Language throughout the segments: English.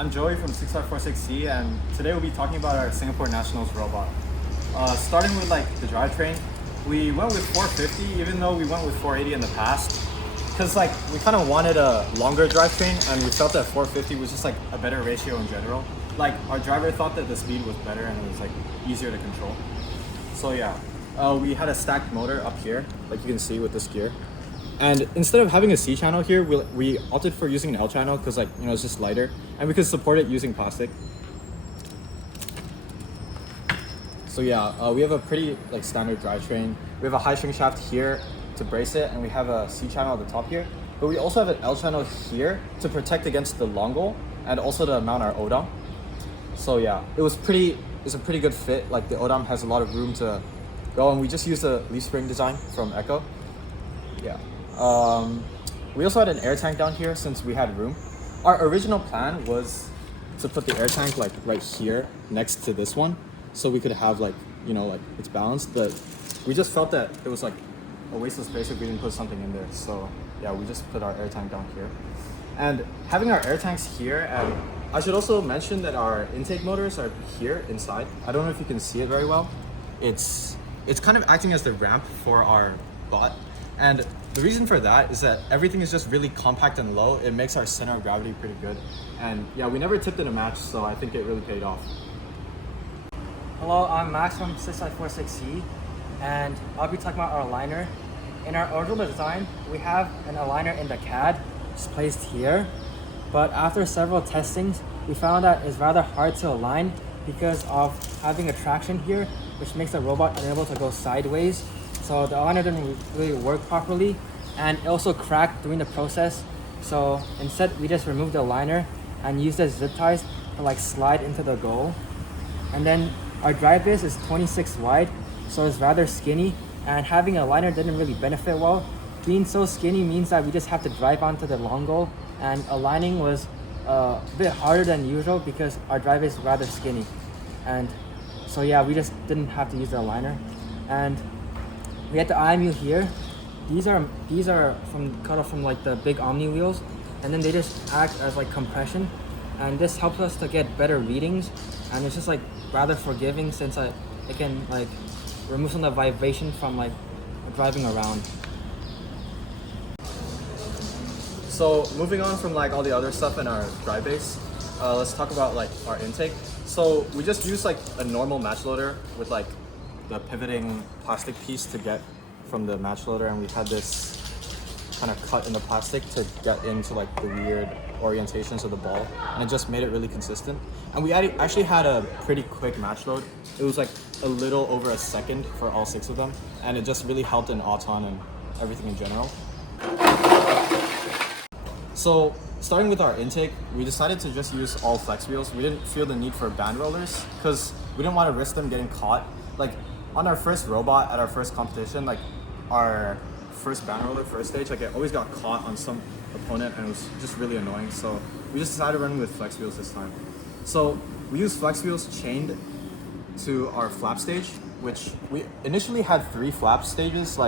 I'm Joey from 6546C, and today we'll be talking about our Singapore Nationals robot. Starting with the drivetrain, we went with 450 even though we went with 480 in the past, because we kind of wanted a longer drivetrain, and we felt that 450 was just a better ratio in general. Our driver thought that the speed was better and it was easier to control. So yeah, we had a stacked motor up here, like you can see with this gear. And instead of having a C channel here, we opted for using an L channel because it's just lighter, and we could support it using plastic. So yeah, we have a pretty standard drivetrain. We have a high shrink shaft here to brace it, and we have a C channel at the top here. But we also have an L channel here to protect against the long goal and also to mount our ODOM. So yeah, it's a pretty good fit. The ODOM has a lot of room to go, and we just used a leaf spring design from Echo. Yeah. We also had an air tank down here since we had room. Our original plan was to put the air tank right here next to this one, so we could have it's balanced. But we just felt that it was a waste of space if we didn't put something in there. So yeah, we just put our air tank down here. And having our air tanks here, and I should also mention that our intake motors are here inside. I don't know if you can see it very well. It's kind of acting as the ramp for our bot. And the reason for that is that everything is just really compact and low. It makes our center of gravity pretty good. And yeah, we never tipped in a match, so I think it really paid off. Hello, I'm Max from 6546C, and I'll be talking about our aligner. In our original design, we have an aligner in the CAD, just placed here. But after several testings, we found that it's rather hard to align because of having a traction here, which makes the robot unable to go sideways. So the aligner didn't really work properly, and it also cracked during the process. So instead, we just removed the aligner and used the zip ties to slide into the goal. And then our drive base is 26 wide, so it's rather skinny, and having a aligner didn't really benefit well. Being so skinny means that we just have to drive onto the long goal, and aligning was a bit harder than usual because our drive base is rather skinny. And so yeah, we just didn't have to use the aligner. And we had the IMU here. These are cut off from the big Omni wheels, and then they just act as compression, and this helps us to get better readings, and it's just rather forgiving since it can remove some of the vibration from driving around. So moving on from all the other stuff in our drive base, let's talk about our intake. So we just use a normal match loader with the pivoting plastic piece to get from the match loader, and we had this kind of cut in the plastic to get into the weird orientations of the ball, and it just made it really consistent. And we actually had a pretty quick match load. It was a little over a second for all 6 of them, and it just really helped in auton and everything in general. So starting with our intake, we decided to just use all flex wheels. We didn't feel the need for band rollers because we didn't want to risk them getting caught. On our first robot at our first competition, our first band roller, first stage, it always got caught on some opponent, and it was just really annoying. So we just decided to run with flex wheels this time. So we used flex wheels chained to our flap stage, which we initially had 3 flap stages,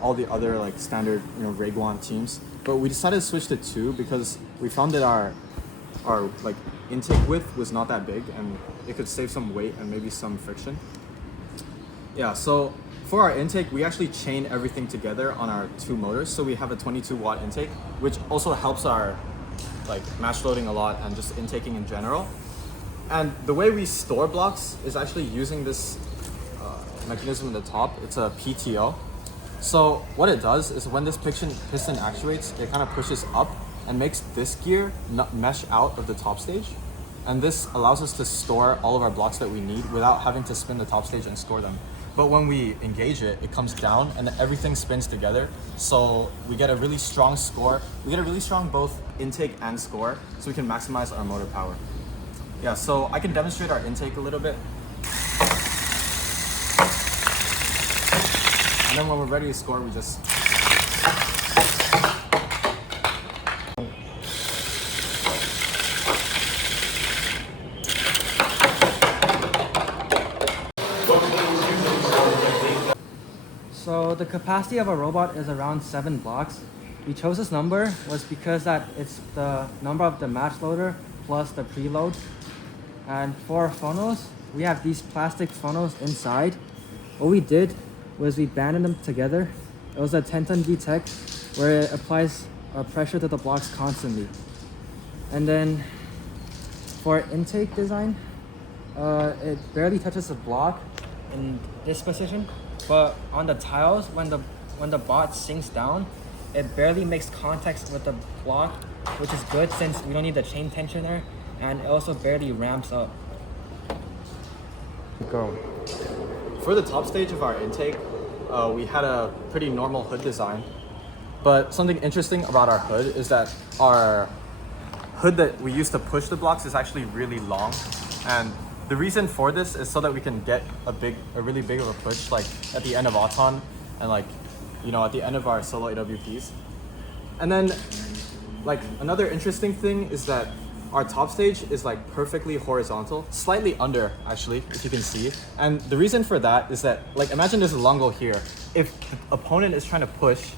all the other standard Raguan teams. But we decided to switch to 2 because we found that our intake width was not that big, and it could save some weight and maybe some friction. Yeah, so for our intake, we actually chain everything together on our 2 motors. So we have a 22 watt intake, which also helps our match loading a lot and just intaking in general. And the way we store blocks is actually using this mechanism at the top. It's a PTO. So what it does is when this piston actuates, it kind of pushes up and makes this gear mesh out of the top stage. And this allows us to store all of our blocks that we need without having to spin the top stage and store them. But when we engage it, it comes down and everything spins together. So we get a really strong score. We get a really strong both intake and score, so we can maximize our motor power. Yeah, so I can demonstrate our intake a little bit. And then when we're ready to score, we just... So the capacity of a robot is around 7 blocks. We chose this number was because that it's the number of the match loader plus the preload. And for funnels, we have these plastic funnels inside. What we did was we banded them together. It was a 10-ton VTEC where it applies pressure to the blocks constantly. And then for intake design, it barely touches the block in this position, but on the tiles, when the bot sinks down, it barely makes contact with the block, which is good since we don't need the chain tension there, and it also barely ramps up. Go. For the top stage of our intake, we had a pretty normal hood design, but something interesting about our hood is that our hood that we use to push the blocks is actually really long, and the reason for this is so that we can get a really big of a push, like at the end of Auton and like, at the end of our solo AWPs. And then like another interesting thing is that our top stage is like perfectly horizontal, slightly under actually, if you can see. And the reason for that is that, like, imagine there's a long goal here. If the opponent is trying to push,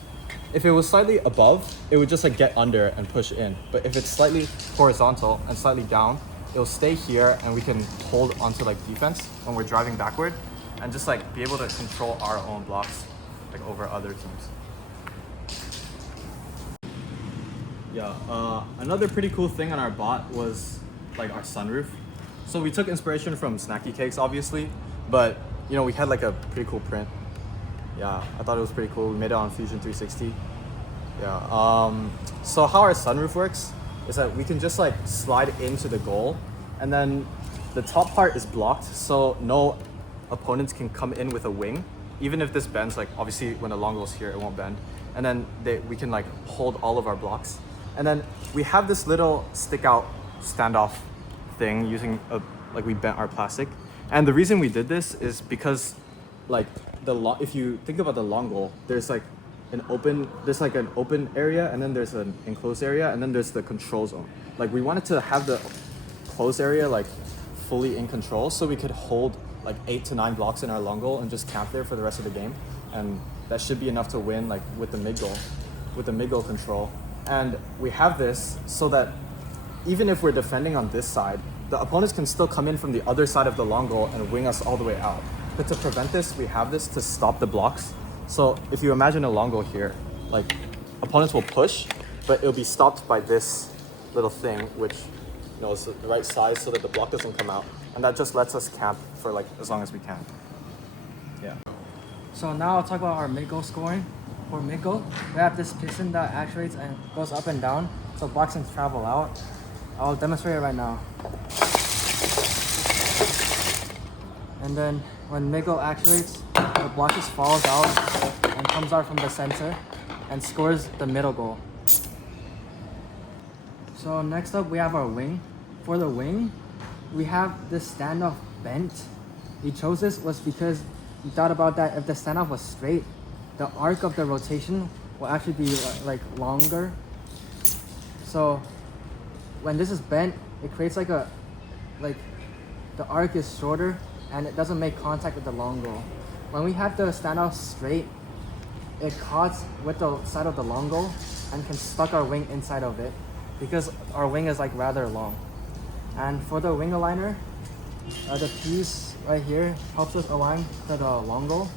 if it was slightly above, it would just like get under and push in. But if it's slightly horizontal and slightly down, it'll stay here and we can hold onto like defense when we're driving backward and just like be able to control our own blocks like over other teams. Yeah, another pretty cool thing on our bot was like our sunroof. So we took inspiration from Snacky Cakes obviously, but we had like a pretty cool print. Yeah, I thought it was pretty cool. We made it on Fusion 360. Yeah, so how our sunroof works is that we can just like slide into the goal, and then the top part is blocked, so no opponents can come in with a wing. Even if this bends, like obviously when the long goal's here, it won't bend. And then we can like hold all of our blocks. And then we have this little stick out standoff thing using we bent our plastic. And the reason we did this is because like if you think about the long goal, there's like an open area, and then there's an enclosed area, and then there's the control zone. Like we wanted to have the closed area like fully in control, so we could hold like 8 to 9 blocks in our long goal and just camp there for the rest of the game. And that should be enough to win like with the mid goal control. And we have this so that even if we're defending on this side, the opponents can still come in from the other side of the long goal and wing us all the way out. But to prevent this, we have this to stop the blocks. So if you imagine a long goal here, like opponents will push, but it'll be stopped by this little thing, which is the right size so that the block doesn't come out. And that just lets us camp for like as long as we can. Yeah. So now I'll talk about our mid goal scoring. For mid goal, we have this piston that actuates and goes up and down so blocks can travel out. I'll demonstrate it right now. And then when mid goal actuates, the block just falls out and comes out from the center and scores the middle goal. So next up we have our wing. For the wing, we have this standoff bent. We chose this was because we thought about that if the standoff was straight, the arc of the rotation will actually be like longer. So when this is bent, it creates like the arc is shorter and it doesn't make contact with the long goal. When we have the standoff straight, it caught with the side of the long goal and can stuck our wing inside of it because our wing is like rather long. And for the wing aligner, the piece right here helps us align to the long goal.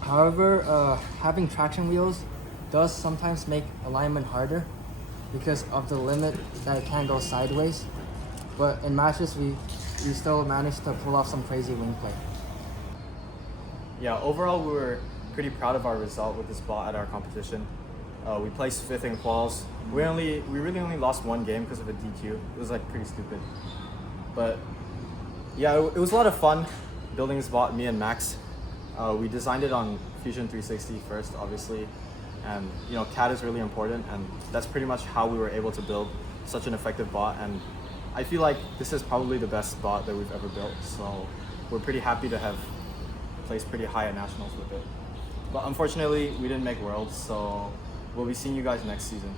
However, having traction wheels does sometimes make alignment harder because of the limit that it can go sideways. But in matches, we still managed to pull off some crazy wing play. Yeah, overall we were pretty proud of our result with this bot at our competition. We placed 5th in quals. We really only lost one game because of a DQ. It was like pretty stupid. But yeah, it was a lot of fun building this bot, me and Max. We designed it on Fusion 360 first, obviously. And CAD is really important, and that's pretty much how we were able to build such an effective bot. And I feel like this is probably the best bot that we've ever built. So we're pretty happy to have placed pretty high at nationals with it. But unfortunately, we didn't make worlds, so we'll be seeing you guys next season.